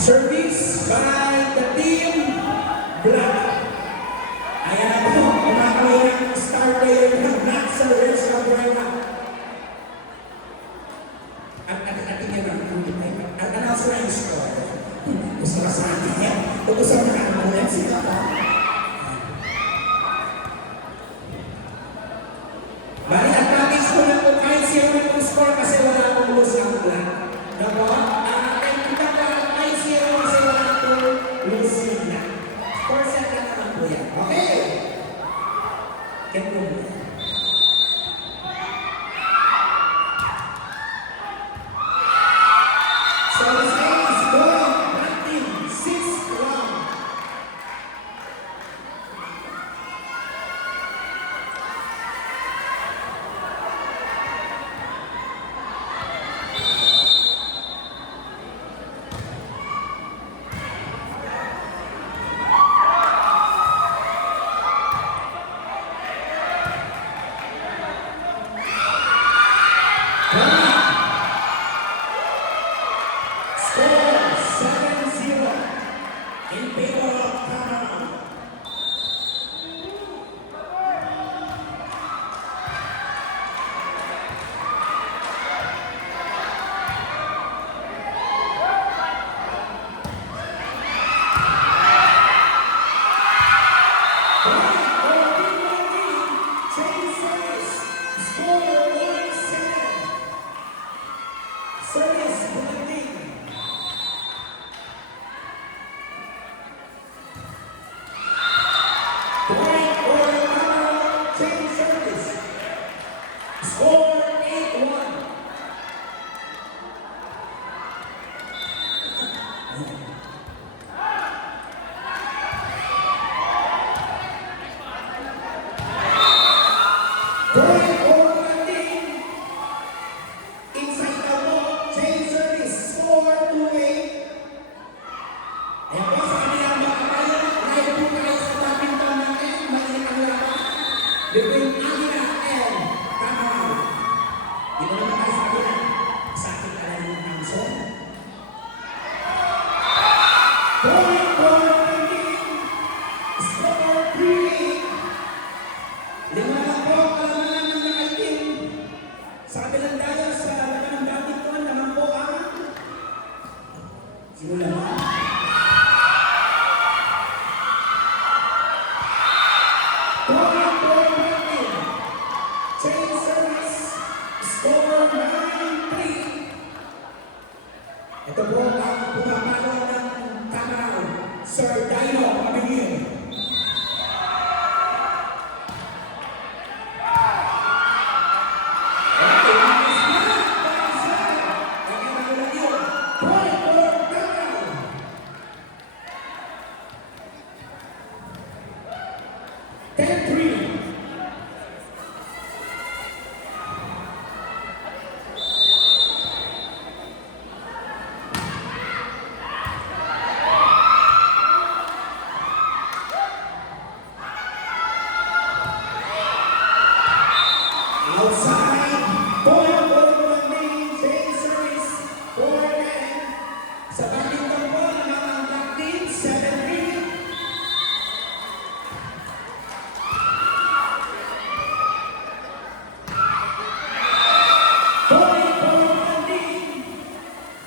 Service by the team Black. Ayan na po, kumakawin ang star player ng Black sa Reds Cabrera. At ating yan ang announcer ang score. Gusto ka sa atin. Kung gusto ka nakakamulan sila pa. Bali, ang package ko na po kahit siya na yung score kasi wala akong lose ang Black. Nako? Get moving. So this game is going 19-6 round. In favor of Cameroon. Between Agila and Cameroon. Di ba naman tayo sa Agila? Sa akin ka lang yung Hamson. Point for the team. Score 3. Lima na po kalamanan ng mga team. Sa kabilang daya sa laman ng badminton naman po ang simula na. Chain service, score 9-3. Ito po ang pumapalo ng Cameroon, Sir Dino Pamilin. Outside, point for the main chain service, 4-10. Sa badminton po ng mga Black team, 7-3. Point for the team,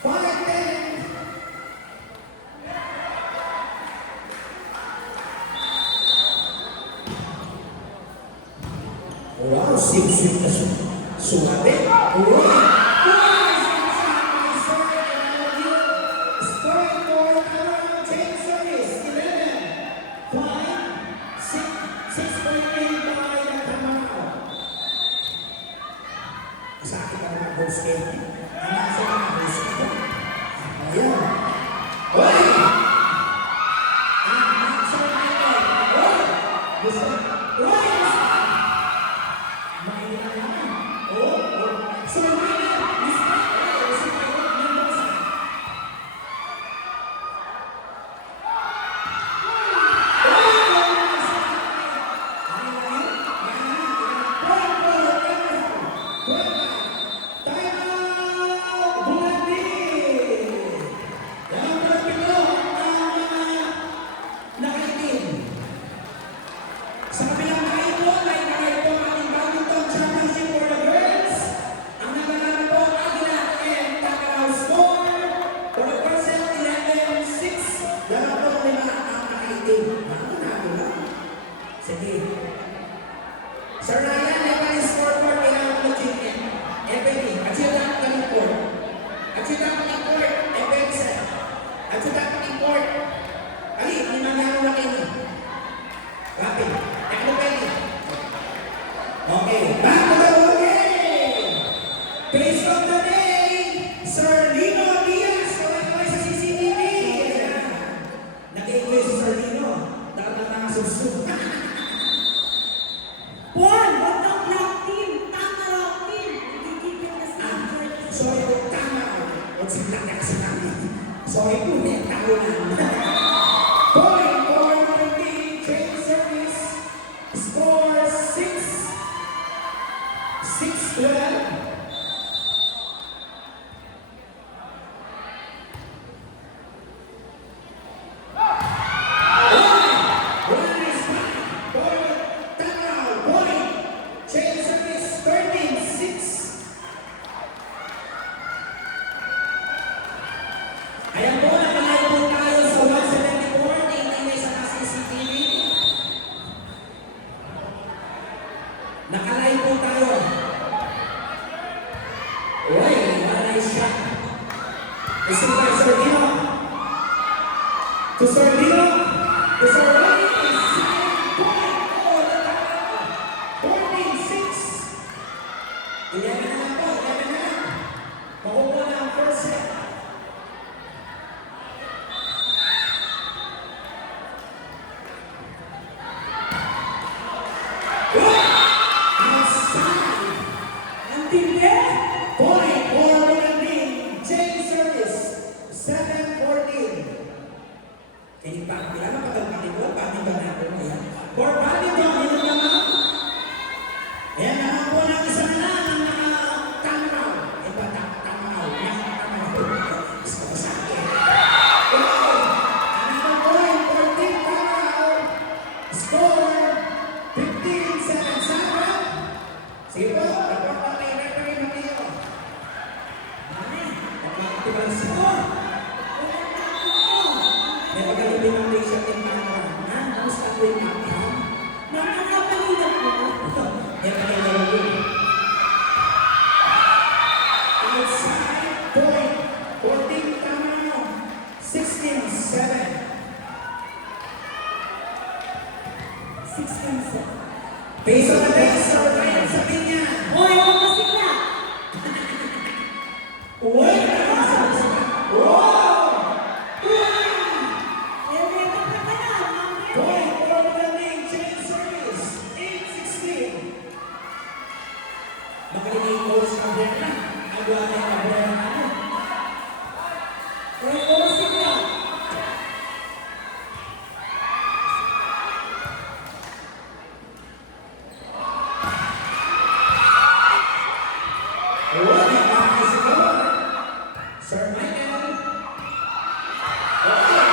5-10. Wow, sweet na sumabi. Score for Cameroon chain service, 11. 5, 6 point lead by the Cameroon. Sa akin ka naman, host game. Nasa ka na, host game. Ayan. Oy! Sir Michael. Oy! Gusto? Oy! Time out! Bulandi! Number 11! Sige. Sir Ryan, may pang-scoreboard kailangan mo chicken. Ebony, adjutant ka ng court. Adjutant ka ng court. Ebony, sir. Adjutant ka ng court. Ali, may mangyaro na kayo. Copy. Ano pwede? Okay. Back to the game! Face of the day, Sir Lino Diaz. Kaway-kaway sa CCTV. Nag-enjoy si Sir Lino. Dapat nakasusunod. Paul, wag daw black team, tama raw team. Nagkikipin na sa Sorry po, tama. Huwag si Black na kasi namin. Sorry po, may tahunan. Point for the team, change service. Score 6-12. Ayan po, nakalive po tayo sa 174, tingnan sa CCTV. Nakalive po tayo. Uy, nice shot. Listen by Sir Dino. To Sir Dino. To Sir Ronnie. Point for the timeout. 14-6. 11 na lang po, 11 na lang. Makukuha na ang first set. ang tindi. Point for Winanding, change service, 7-14. Kaya pa, kailangan pa kang pakibol, pakibol natin mo yan. For Badminton, yun naman. Ayan naman po ng isa na lang, ang nakatamaw. Ito, tamaw, nakatamaw. Gusto ko sa akin. Okay, another point for Team Tamaw. Score, 15-7. Sandra. Sige po, report pa kay referee Mateo. Nagpapatibang score. May pagkalipin ng patient in camera. Kamusta po yung camera? Nakakapalinag ko. May pagkalipin. Outside point. 14 Tamayo. 16-7. 16-7. Face on the base, Sir Ryan Sabinya. Hoy, huwag masigla. Uy, wow! Reto ka na, mami. Point for Winanding, change service, 8-16. Magaling yung coach na Brenda. Ang gawa na yung Brenda namin. Hoy, huwag masigla. Oh, nakakasigaw. Sir Michael. Okay.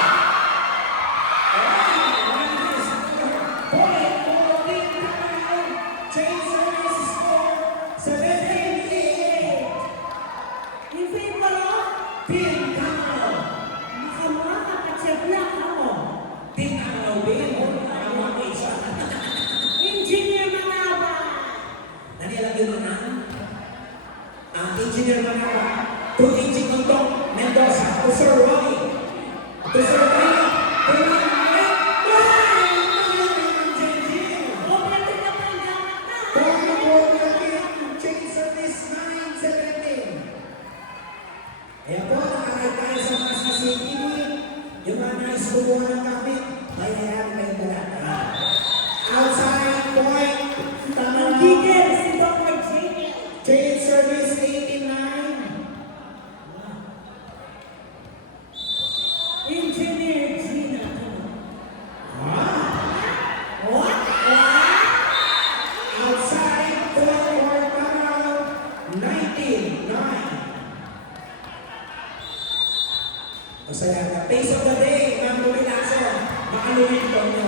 Point for Team Tamayo. Change service score, 17-8. In favor of Team Tamayo. Makamura ka ka-check lang ako. Team Tamayo, Bin. Mga isa. Engineer Manaba. Nanilang yun na. Ang engineer Manaba. To Engineer Condong Mendoza. To Sir Ronnie. To Sir Rino. To Rino. Kompleto na pa ang gamit na. Point for Winanding, change service, 9-17. Kaya po, nakakait tayo sa mga CCTV. Yung mga nais kumuha ng gamit, may hayaan kayo dala. Outside point, Ang Tamayo. gigil si Dr. Jamie. Change service, 18-9. Engineer Gina. What? Outside point for Tamayo, 19-9. Masaya ka. Pace of the day, Ma'am Luminaso. Makaluhin ko nyo.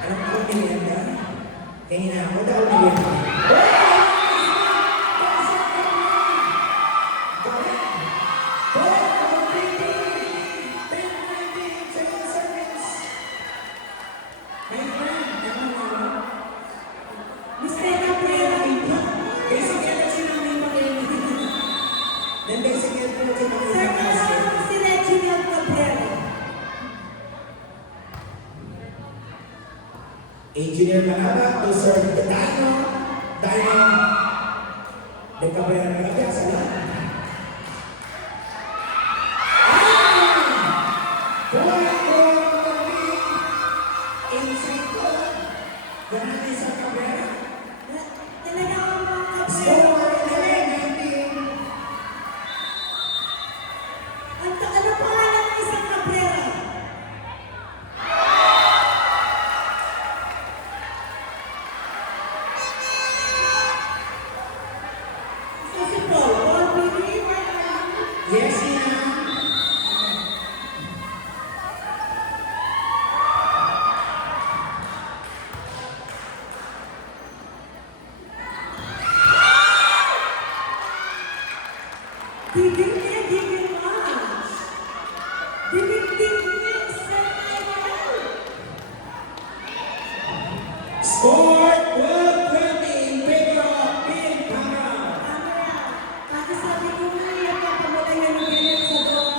Anong ako nilihan ka? Kaya ako daw nilihan. May Engineer Manaba to serve the Dino. De Cabrera Malapia sa lahat. Inside ko. Ganun sa Cabrera. Talaga ang mga Score kabrera. 11-19. Ano pangalan ng isang kabrera? Si Paul. Paul Pili. Yes, Ina. Bibig niya, bibig mas. Bibig niya, semifinal. Score 12-20 in favor of Team Pangal. Camera. Kasi sabi ko nga, napapamula yan ng ganyan sa doon.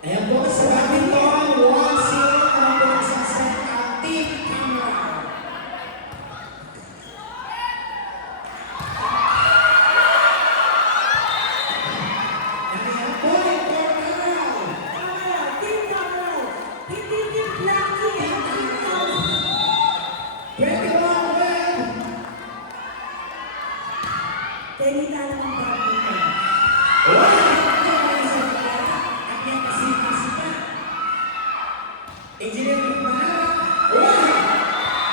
Ayan po sa badminton, 1-0 ang po sa set ang Team Pangal. Ayan po, point for Pangal. Camera, team camera. Hindi team Blackie, ang team camera. 21-12. Tenita naman badminton. Engineer Manara,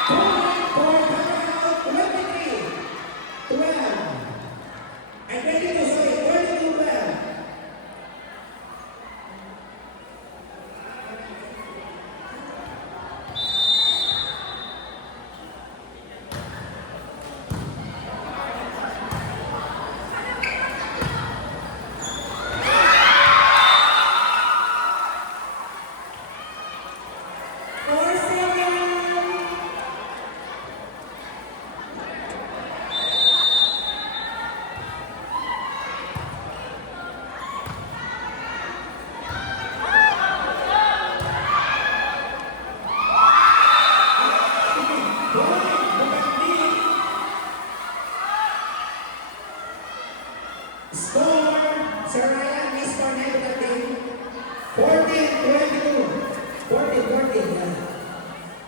point for Pangal, 23-12. Ay, 22, sorry, 22-12. Four, seven. Score, Sir Ryan, Miss Cornell that day, 14-22. 14-14, yan.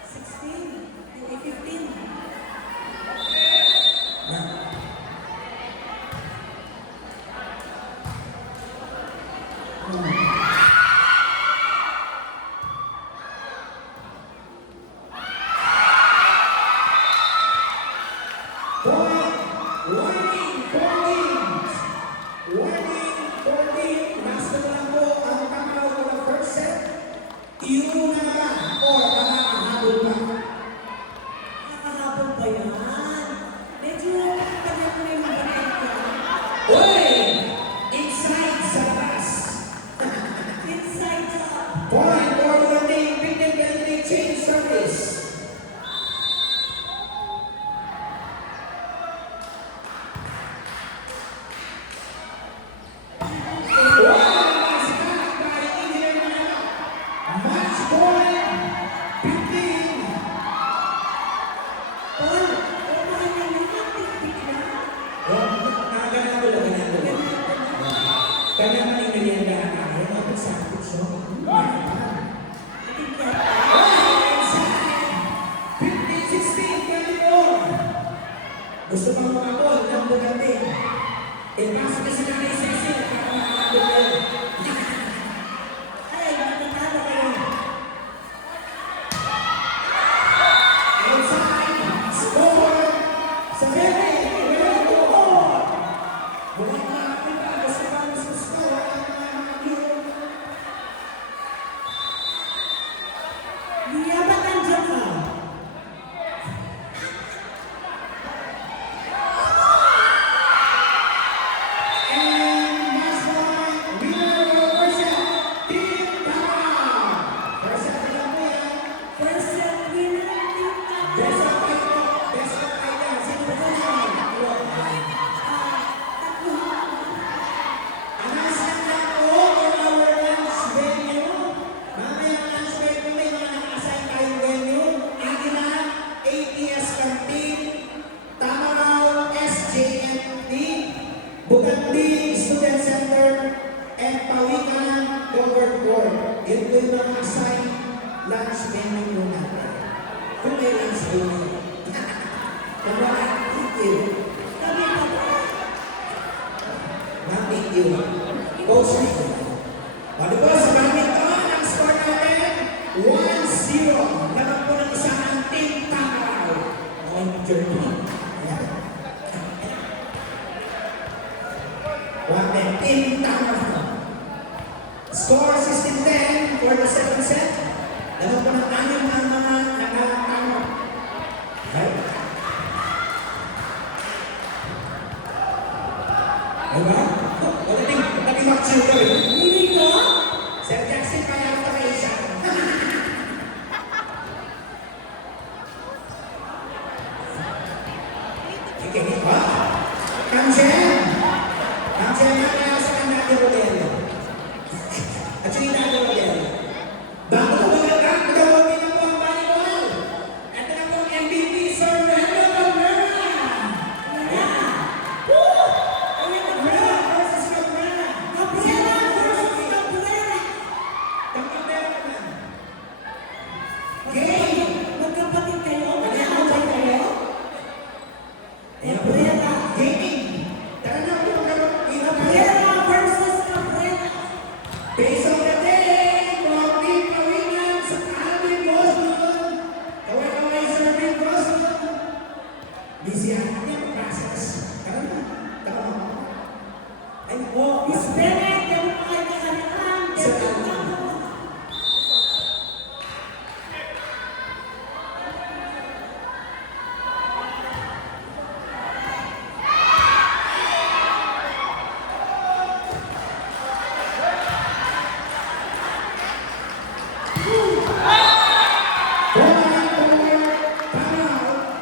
16. Hindi, 15. Na. Point, warning, 14. Warning, 14. Nasa na lang po ang tamaw ko ng first set. Iuno na ba o makakahabol pa? Nakakahabol ba yan? Medyo kanya ko na yung bagat ko. Uy! Inside sa taas. Inside up. Point for the team, Pinitin Benedict change service. Wow! Match point Riverside lunch menu po natin. Kung may lunch po niyo. Kung wala, thank you. Kami pa ba? Ma'am, thank you. Coach, thank you. Ano po, sa badminton, ang score natin, 1-0. Naman po ng isang ang Team Takaw. Okay, journey. Ayan. One Team Takaw. Score 16-10 for the second set. Naman po ng anim ang mga nakakano. Okay. Diba? Naging mag-chill ka rin. Hindi ko? Sir Jackson, kaya ako kayo siya. Okay, ba? Kamsen! Kamsen, kaya sa kanya ni Rodel. At yung ina ni Rodel. Bago ko ba magawagin na po ang volleyball? Ito na po ang MVP, Sir Randall Cabrera. Ayan. Woo! Cabrera versus Cabrera. Cabrera versus Cabrera. Cabrera naman. Game! Magkapatid kayo? Ayan, Magkakapatid kayo? Cabrera. Game! Tara na po, Cabrera versus Cabrera. Base of the day, Rocky Kawinan sa Alvin Boston. Kaway-kaway sa Alvin Boston. Busy ang kanyang process. Tara na. Tara na. Ay, oh, Miss Bennett, yung mga kasalaan. Sa Yung tama.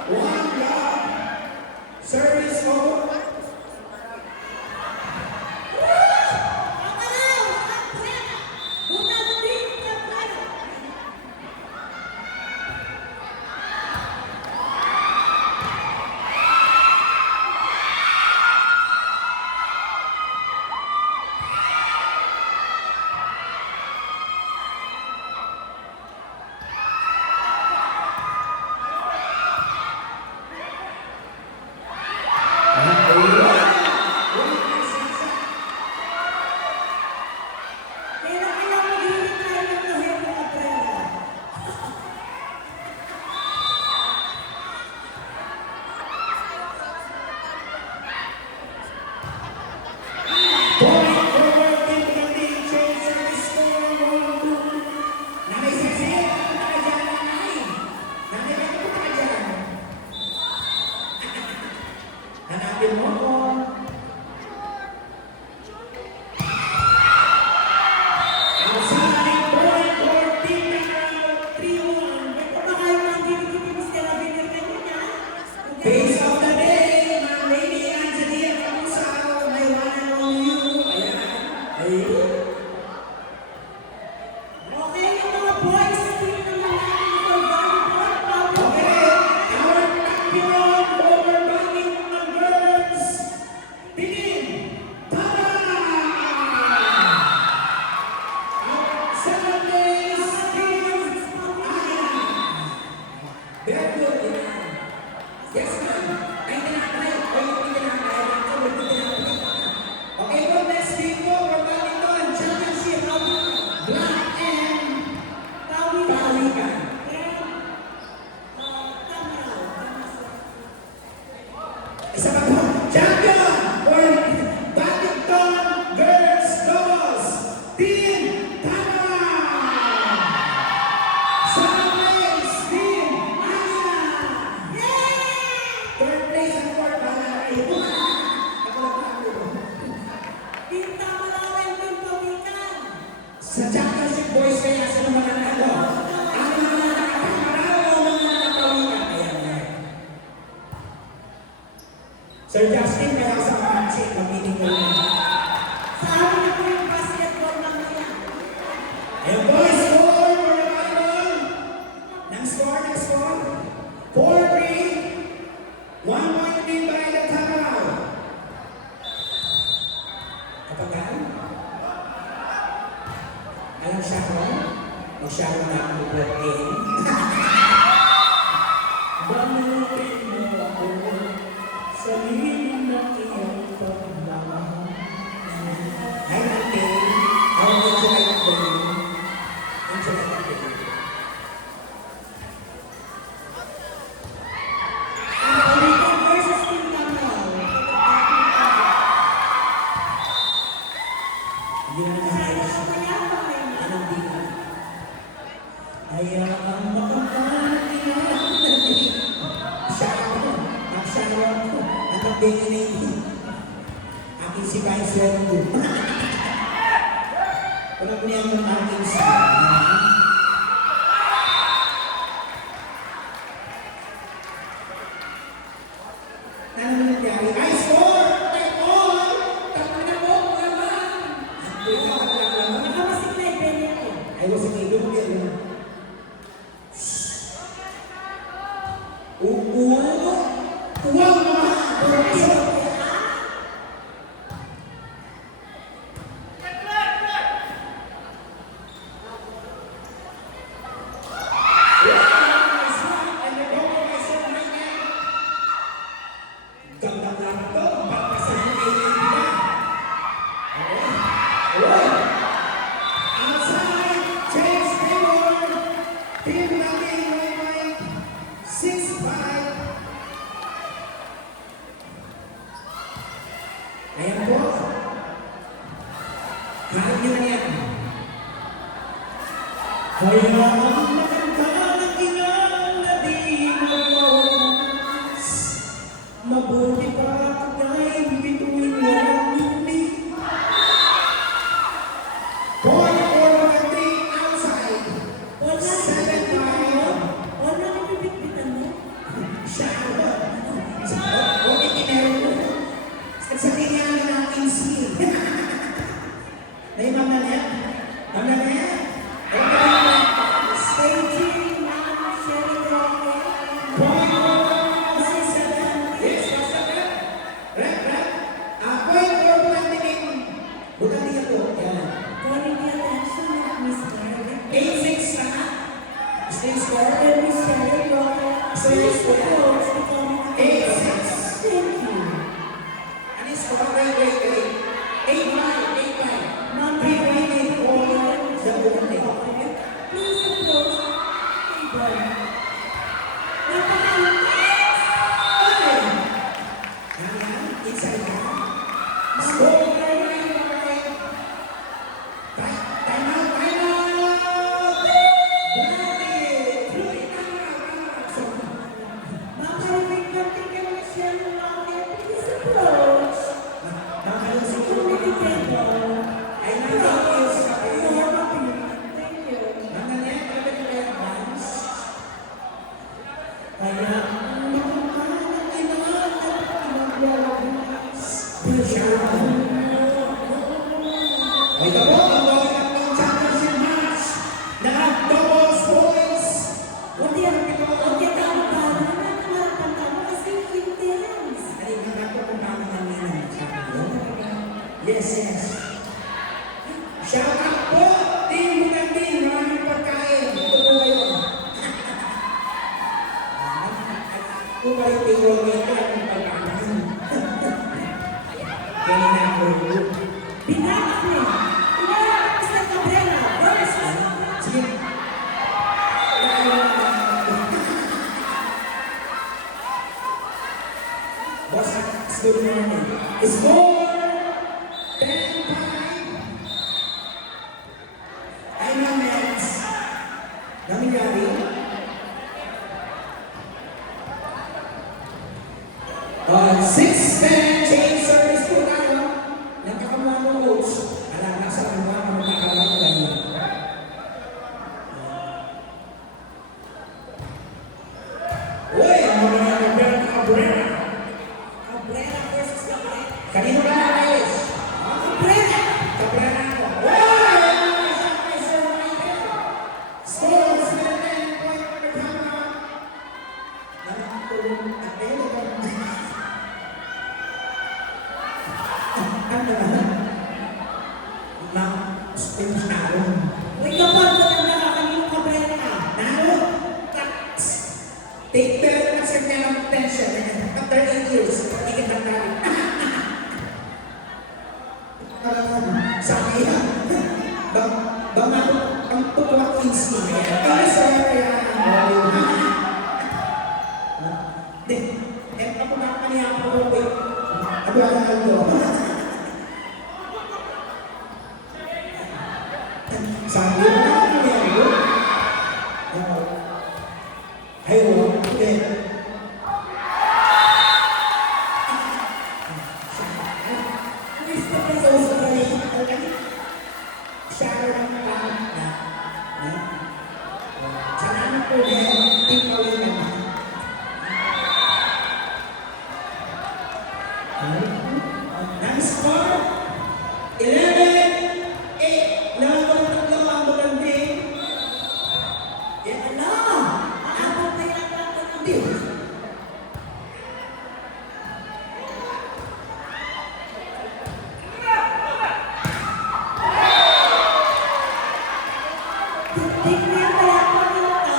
mga Service over. Kamalaw, Cabrera. Butan din, Cabrera. Kailan kaya maghihintay tayo ng Rogelio Cabrera? Point forward, pinagandang change service score. Nanay Cecil, punta ka dyan, nanay. Nanay, bakit punta ka dyan? Hanapin mo ako. Outside, point for Team Takaw, 3-1. Ito ba kayo ng Miss de la Villa kanina? Base of the day, Ma'am Lady Angelia Camusao, may one and only you. Ayan. Ayun. Okay, yung mga boys, team naman natin for volleyball. Okay, our champion over badminton girls, begin. Tara! Our 7 days team. Very good. Ayan. Yes, ma'am. Ay, tinatry. O, yung tinatry. Okay, po, next game po for badminton championship. Black and Pawikan. Isa pa po, champion for badminton girls doubles, Team Tama! Second place, Team Ana! Third place and fourth, Balay. Ako lang po. Sa championship boys kaya sila mananalo. Ang mga nakakamaraw o mga nakapawikan. Ayan. Sir Justin, kaya sa kapansin, mag-meeting ko lang. Ayan boys, score for the volleyball. Nang score. 4-3. 1 point lead by the Takaw. Kapag alam siya ko, Shout out to Bertin. Banutin mo ako sa lilim ng iyong pagmamahal. Hi, Bertin. How would you like to do? Would you like to do? Ang Balikan versus Team Tanggal. Hindi na naman Siya ayos. ang mayabang na yun. Anong di ka? Hayaan makapanaginip. Magsawa ko. Anong bingin na ito? Akin si Vice Rondo. Parang niya yung akin si... Ano nangyari? I score! Take on! Tapos na po! Naman! Ang pinakatap naman. Nakamasik na yung penny ako. I was in a look at him. Wow naman! Gandang lang ito. Bakasan mo kay India. Outside, James Taylor. Team natin may 6-5. Ayan po. Kaya nyo na yan. Hayaan makapanaginip na di magwawakas. Mabuti pa kagay bituin walang lumig. Point for Magdi outside. All na 7-5. All na nabibitbitan mo. Siya ako. Huwag itinero mo. Sa tinyanan natin si. Naimang na niya? Ang na niya? Staging ng Sherry Roque. Point for 6-7. Yes, 6-7. Rep. Point for Magdi. Bukan dia to. Yan. Calling the attention of Miss Garrett. 8-6 na. Still score. And Miss Sherry Roque. Please support the committee. 8-6. Thank you. Ano yung score? Wait. 8-5. Ma'am, 3-1 for the voting. please approach the table. Napaka-intense! Yan, inside ka. Score! Time out! Ma'am, marinig natin kay Miss Sherry Roque. Please approach the committee table. Ay, nakakiyos ka kayo. Thank you. Ang nangyay, kalapit na kayo ang dance. Hayaan makapanaginip na magwawakas. Ito po, ang bawat tatlong championship match na doubles boys. Unti tama pa. Nakakarapan tama kasi intense. Halika nga po kung paano kanina ng champion. Yes. Shout out po, Team Maganding, maraming pagkain. Ito po kayo. Kung kayo tingol mo ito, ang pagkain. Ganyan na ako. Binatak niya. Binatak Mr. Cabrera versus Sige. Boss, score mo naman. Score! 10-5. Ay na, Mets. Nangyari? Change service po tayo. Nagkakamuha mo, coach. Alam, nasa kamuha ka magkakamuha kayo. Uy, ang mga Cabrera. Cabrera versus Cabrera. Kanino ka nais? Cabrera! Cabrera ako. Uy! Sir Michael. Score 7 point for the camera. Nakakatulong at meron. ang tukwak kinsi. Kaya sir, kaya Deh, ako na kaniya ako ko. Ano ang ano? Sabi mo na ako yan, bro. Ayaw, okay. Gusto ko sa usasayin ko kasi siya lang na. Salamat po din, tingawin naman. Ang score, 11-8. Laban tatlo ang magandang. Yan ano? Ako pa yata ako ng Hindi. tingnan kaya ako nito.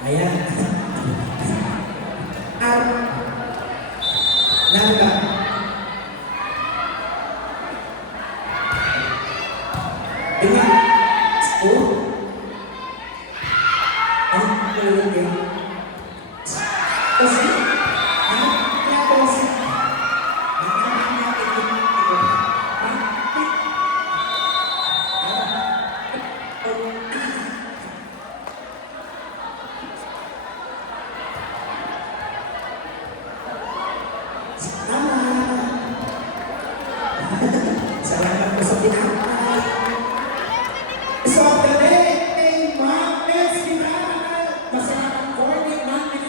Ayan. Nangga. Dengan oh. Ano ko yun? Kasi, kaya kasi, Tama